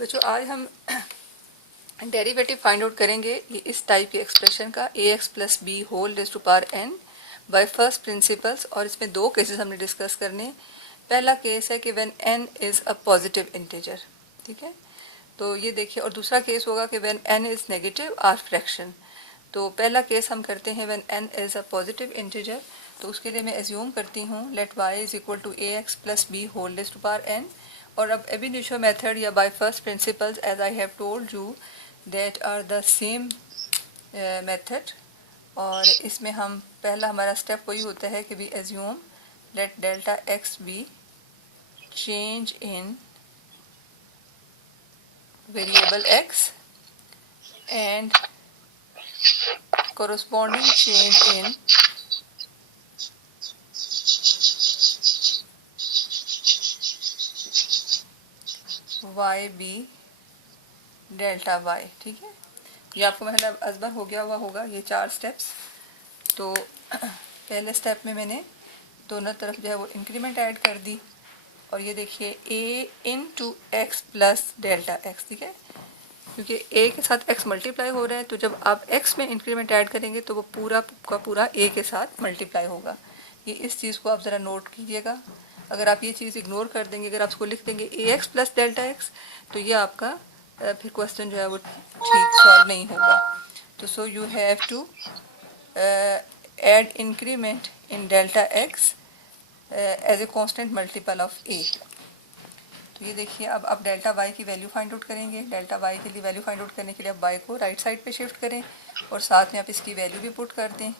बच्चों आज हम डेरिवेटिव फाइंड आउट करेंगे ये इस टाइप की एक्सप्रेशन का A x plus B whole raise to power N by first principles. और इसमें दो केसेस हमने डिस्कस करने। पहला केस है कि when N is a positive integer, ठीक है, तो ये देखिए। और दूसरा केस होगा कि when N is negative or fraction. तो पहला केस हम करते हैं when N is a positive integer. तो उसके लिए मैं एज्यूम करती हूँ let Y is equal to A x plus B whole raise to power N. और अब एब इनिशियो मेथड या by first principles as I have told you that are the same method. और इसमें हम पहला हमारा स्टेप वही होता है कि we assume let delta X be change in variable X and corresponding change in y b delta y, ठीक है। ये आपको मतलब अजबर हो गया हुआ होगा ये चार स्टेप्स। तो पहले स्टेप में मैंने दोनों तरफ जो है वो इंक्रीमेंट ऐड कर दी। और ये देखिए a into x plus delta x, ठीक है, क्योंकि a के साथ x मल्टीप्लाई हो रहा है। तो जब आप x में इंक्रीमेंट ऐड करेंगे तो वो पूरा का पूरा a के साथ मल्टीप्लाई होगा। ये इस चीज़ को आप ज़रा नोट कीजिएगा। अगर आप ये चीज़ इग्नोर कर देंगे, अगर आप उसको लिख देंगे ए एक्स प्लस डेल्टा एक्स, तो ये आपका फिर क्वेश्चन जो है वो ठीक सॉल्व नहीं होगा। तो so you have to add increment in delta X as a constant multiple of a। तो ये देखिए अब आप डेल्टा वाई की वैल्यू फाइंड आउट करेंगे। डेल्टा वाई के लिए वैल्यू फाइंड आउट करने के लिए आप वाई को राइट साइड पे शिफ्ट करें और साथ में आप इसकी वैल्यू भी पुट कर दें।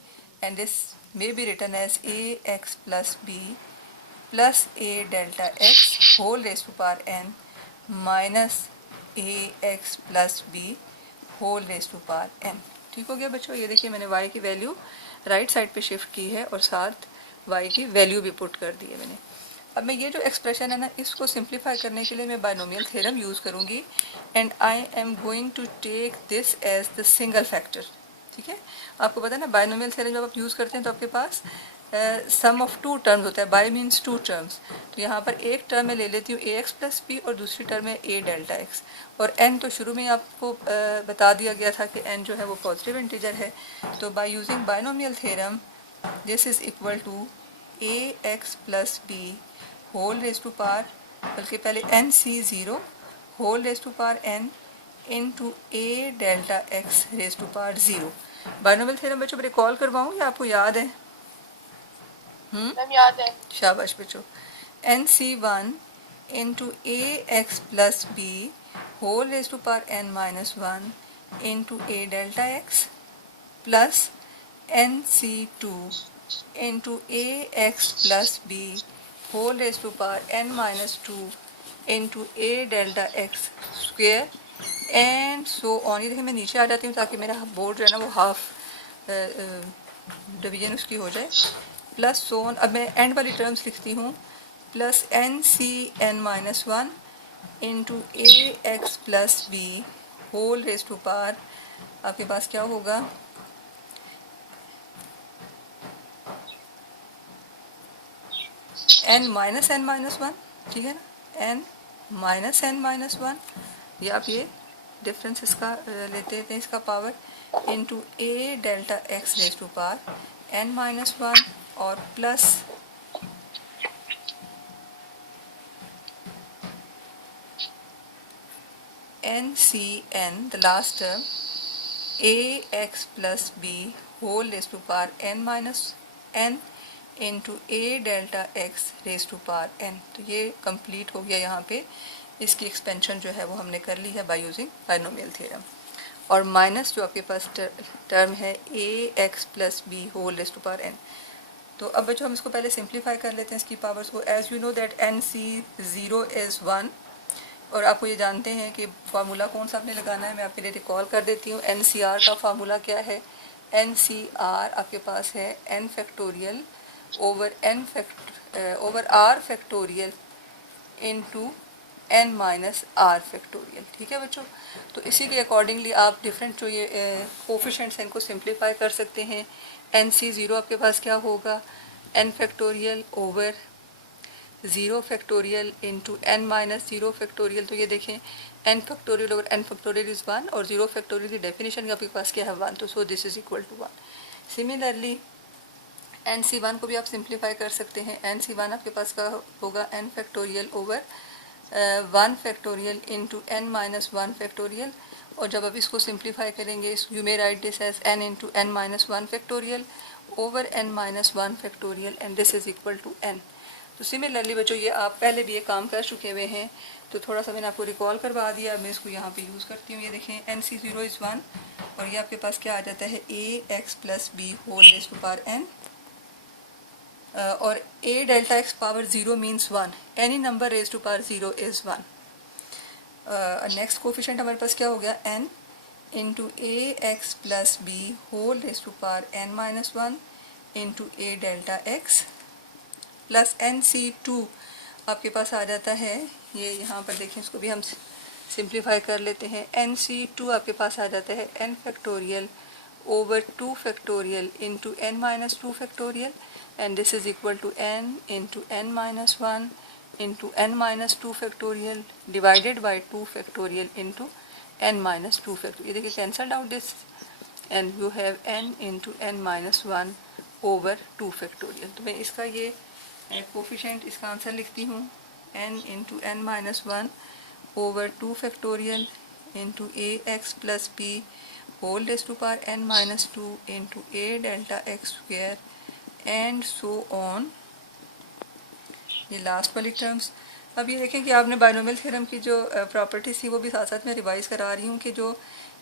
And this may be written as A x plus B plus A delta X whole raise to power N minus A x plus B whole raise to power N. ठीक हो गया बच्चों। ये देखिए मैंने वाई की वैल्यू राइट साइड पे शिफ्ट की है और साथ वाई की वैल्यू भी पुट कर दी है मैंने। अब मैं ये जो एक्सप्रेशन है ना, इसको सिंप्लीफाई करने के लिए मैं बाइनोमियल थ्योरम यूज़ करूँगी। And I am going to take this as the single factor, ठीक है। आपको पता है ना बाइनोमियल थ्योरम जब आप यूज़ करते हैं तो आपके पास सम ऑफ टू टर्म्स होता है। Bi means two terms. तो यहाँ पर एक टर्म मैं ले लेती हूँ ए एक्स प्लस बी और दूसरी टर्म है ए डेल्टा एक्स। और एन तो शुरू में ही आपको बता दिया गया था कि एन जो है वो पॉजिटिव इंटीजर है। तो by using binomial theorem this is equal to A x plus B whole raise to power, बल्कि पहले N C zero whole raise to power N into A delta X raise to power zero. Binomial theorem बच्चों recall करवाऊँ या आपको याद है? याद है। शाबाश बच्चों। N C one into A x plus B whole raise to power N minus one into A delta x plus N C two into A x plus B whole raise to power N minus two into A delta X square and so on. ये देखिए मैं नीचे आ जाती हूँ ताकि मेरा board जो है ना वो हाफ डिवीजन उसकी हो जाए। Plus so on. अब मैं एंड वाली टर्म्स लिखती हूँ plus N C N minus one into A x plus B whole raise to power, आपके पास क्या होगा, एन माइनस वन, ठीक है ना, एन माइनस वन। या आप ये डिफरेंस इसका लेते थे इसका power into A delta X raise to power N minus one और plus N C N the last term A x plus B whole raise to power N minus N into A delta X raise to power N. तो ये complete हो गया। यहाँ पे इसकी expansion जो है वो हमने कर ली है बाय यूजिंग बाइनोमियल थ्योरम। और माइनस जो आपके पास टर्म है A x plus B whole raise to power N. तो अब बच्चों हम इसको पहले सिंप्लीफाई कर लेते हैं इसकी पावर्स को। As you know that N C zero is one. और आपको ये जानते हैं कि फार्मूला कौन सा आपने लगाना है। मैं आपके लिए रिकॉल कर देती हूँ। एन सी आर का फार्मूला क्या है? एन सी आर आपके पास है N factorial over R factorial into N minus R factorial, ठीक है बच्चों। तो इसी के अकॉर्डिंगली आप डिफरेंट जो ये कोफिशेंट्स हैं इनको सिंप्लीफाई कर सकते हैं। एन सी ज़ीरो आपके पास क्या होगा? N factorial over 0 factorial into n minus 0 factorial, तो ये देखें n factorial over n factorial is 1 और 0 फैक्टोरियल की डेफिनेशन आपके पास क्या है 1, तो so this is equal to 1। Similarly NC1 को भी आप सिंप्लीफाई कर सकते हैं। NC1 आपके पास का होगा n factorial over 1 factorial into n minus 1 factorial, और जब आप इसको सिंप्लीफाई करेंगे you may write this as n into n minus 1 factorial over n minus 1 factorial and this is equal to n। तो सिमिलरली बच्चों ये आप पहले भी ये काम कर चुके हुए हैं, तो थोड़ा सा मैंने आपको रिकॉल करवा दिया, मैं इसको यहाँ पे यूज़ करती हूँ। ये देखें NC0 इज़ 1 और ये आपके पास क्या आ जाता है ax plus B whole raise to power n, और a delta x power 0 means 1, any number raise to power 0 is 1। Next coefficient हमारे पास क्या हो गया n into A x plus B whole raise to power n minus 1 into a delta x plus NC2 आपके पास आ जाता है, ये यहाँ पर देखें इसको भी हम सिंप्लीफाई कर लेते हैं। NC2 आपके पास आ जाता है n factorial over 2 factorial into n minus 2 factorial and this is equal to n into n minus 1 into n minus 2 factorial divided by 2 factorial into n minus 2 factorial. ये देखिए cancelled out this and you have n into n minus 1 over 2 factorial. तो मैं इसका ये coefficient इसका answer लिखती हूँ n into n minus 1 over 2 factorial into A x plus B whole raise to power n minus 2 into a delta x square and so on, ये last वाली terms. अब ये देखें कि आपने बाइनोमियल थ्योरम की जो प्रॉपर्टीज थी वो भी साथ साथ में रिवाइज करा रही हूँ कि जो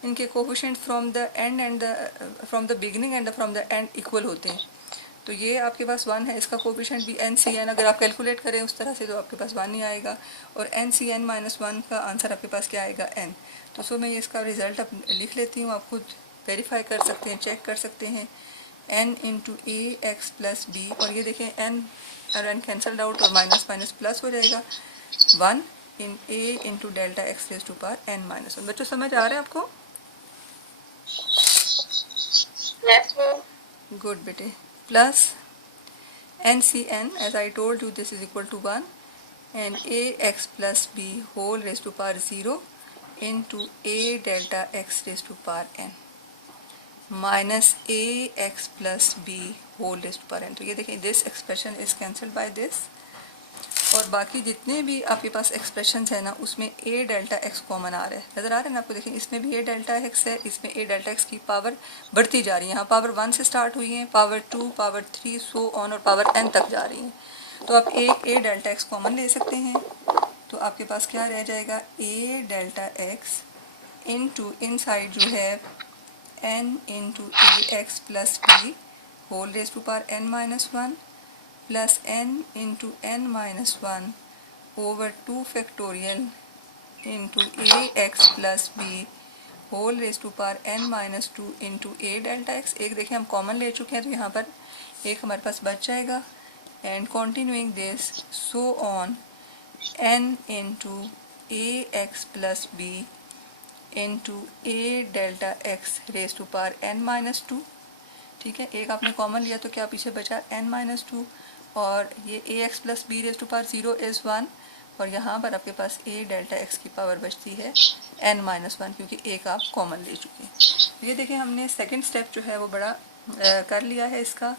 इनके coefficient from the end and from the beginning and from the end equal होते हैं। तो ये आपके पास 1 है, इसका कोफिशिएंट भी NCN अगर आप कैलकुलेट करें उस तरह से तो आपके पास 1 ही आएगा, और NCN माइनस 1 का आंसर आपके पास क्या आएगा n। तो सो मैं इसका रिज़ल्ट अब लिख लेती हूँ, आप खुद वेरीफाई कर सकते हैं, चेक कर सकते हैं। n इंटू ए एक्स प्लस बी, और ये देखें n और n कैंसल्ड आउट और माइनस माइनस प्लस हो जाएगा 1 in a into delta X raise to power n minus 1। बच्चों समझ आ रहा है आपको? गुड बेटे। प्लस NCN as I told you this is equal to 1 and ax plus b whole raised to power 0 into a delta x raised to power n minus ax plus b whole raised to power n। तो ये देखें this expression is cancelled by this, और बाकी जितने भी आपके पास expressions है ना उसमें a डेल्टा x कॉमन आ रहा है, नज़र आ रहा है ना आपको? देखें इसमें भी a डेल्टा x है, इसमें a डेल्टा x की पावर बढ़ती जा रही है, यहाँ पावर 1 से स्टार्ट हुई है, पावर 2, पावर 3 सो ऑन और पावर n तक जा रही है। तो आप a डेल्टा x कॉमन ले सकते हैं, तो आपके पास क्या रह जाएगा a delta x into inside जो है n into A x plus B whole raise to power n minus 1 plus n into n minus 1 over 2 factorial into A x plus B whole raise to power n minus 2 into A delta X. एक देखें हम common ले चुके हैं तो यहाँ पर एक हमारे पास बच जाएगा, and continuing this so on n into A x plus B into A delta X raise to power n minus 2। ठीक है, एक आपने कॉमन लिया तो क्या पीछे बचा n माइनस 2, और ये A x plus B raise to power 0 is 1, और यहाँ पर आपके पास a डेल्टा x की पावर बचती है n माइनस 1 क्योंकि एक आप कॉमन ले चुके हैं। ये देखें हमने सेकंड स्टेप जो है वो बड़ा कर लिया है इसका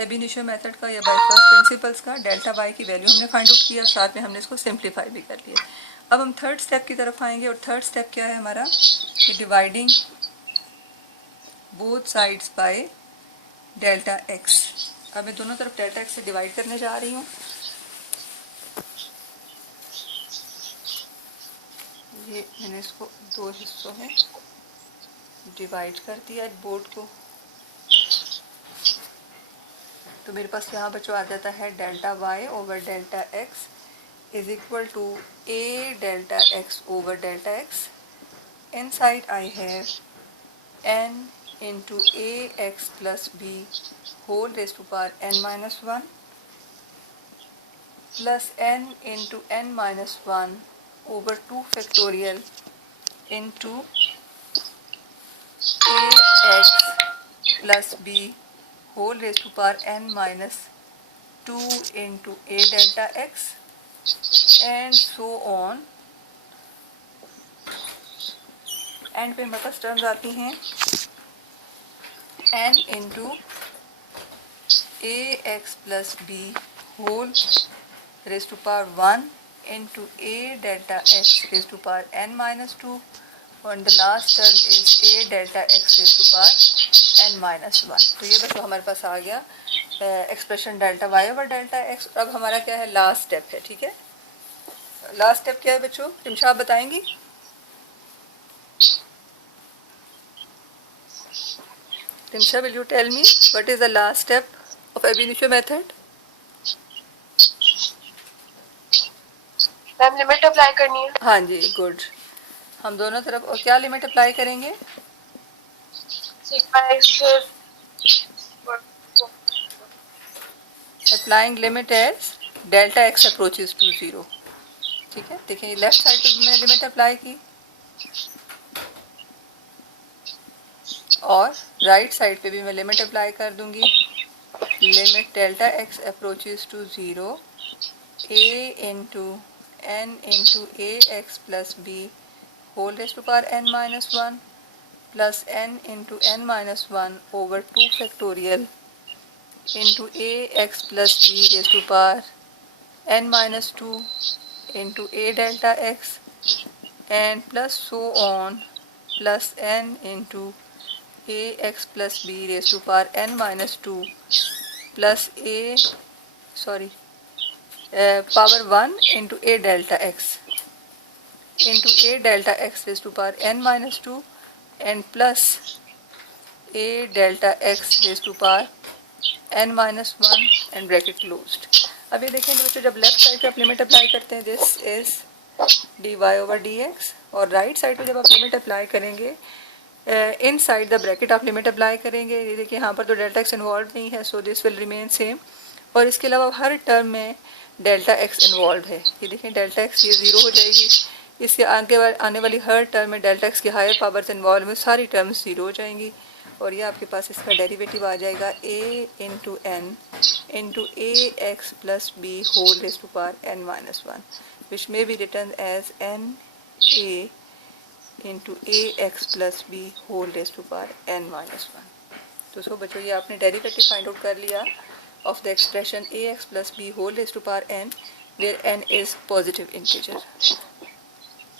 एब इनिशियो मेथड का या बाय फर्स्ट प्रिंसिपल्स का। डेल्टा y की वैल्यू हमने फाइंड आउट किया, साथ में हमने इसको सिंप्लीफाई भी कर लिया। अब हम थर्ड स्टेप की तरफ आएंगे, और थर्ड स्टेप क्या है हमारा कि dividing both sides by delta x। अब मैं दोनों तरफ डेल्टा x से डिवाइड करने जा रही हूँ। ये मैंने इसको दो हिस्सों में डिवाइड कर दिया बोर्ड को, तो मेरे पास यहाँ बच्चों आ जाता है delta y over delta x is equal to a delta x over delta x। Inside I have n into A x plus B whole raise to power n minus 1 plus n into n minus 1 over 2 factorial into A x plus B whole raise to power n minus 2 into a delta x and so on. End पे हमारे पास terms आती हैं n into A x plus B whole raise to power 1 into a delta x raised to power n minus 2 and the last term is a delta x raised to power n minus 1. तो ये बच्चों हमारे पास आ गया expression delta y over delta x. अब हमारा क्या है, last step है. ठीक है, लास्ट स्टेप क्या है बच्चों, रिमशा आप बताएंगी? Rimsha, will you tell me what is the last step of ab initio method? Ma'am limit apply करनी है. हाँ जी, गुड. हम दोनों तरफ और क्या लिमिट अप्लाई करेंगे? Applying limit as delta x approaches to 0. ठीक है, देखिए लेफ्ट साइड पे मैंने लिमिट अप्लाई की और राइट साइड पे भी मैं लिमिट अप्लाई कर दूंगी. Limit delta x approaches to 0 a into n into a x plus b whole raised to power n minus 1 plus n into n minus 1 over 2 factorial into a x plus b raised to power n minus 2 into a delta x and plus so on plus n into a x plus b raised to power n minus 2 plus power 1 into a delta x into a delta x raised to power n minus 2 and plus a delta x raised to power n minus 1 and bracket closed. अब ये देखेंगे बच्चों, जब left side पे आप limit apply करते हैं this is dy over dx और राइट साइड पे जब आप लिमिट अप्लाई करेंगे इन साइड द ब्रैकेट आप लिमिट अप्लाई करेंगे. ये देखिए यहाँ पर तो डेल्टा एक्स इन्वॉल्व नहीं है, so this will remain same. और इसके अलावा हर टर्म में डेल्टा एक्स इन्वॉल्व है. ये देखें डेल्टा एक्स ये 0 हो जाएगी. इसके आगे आने वाली हर टर्म में डेल्टा एक्स की हायर पावर्स इन्वॉल्व में सारी टर्म्स 0 हो जाएंगी और ये आपके पास इसका डेरिवेटिव आ जाएगा a into n into A x plus B whole raise to power n minus 1 which may be written as n a into A x plus B whole raise to power n minus 1. तो सो बच्चों ये आपने derivative find out कर लिया of the expression ax plus b whole raised to power n where n is positive integer.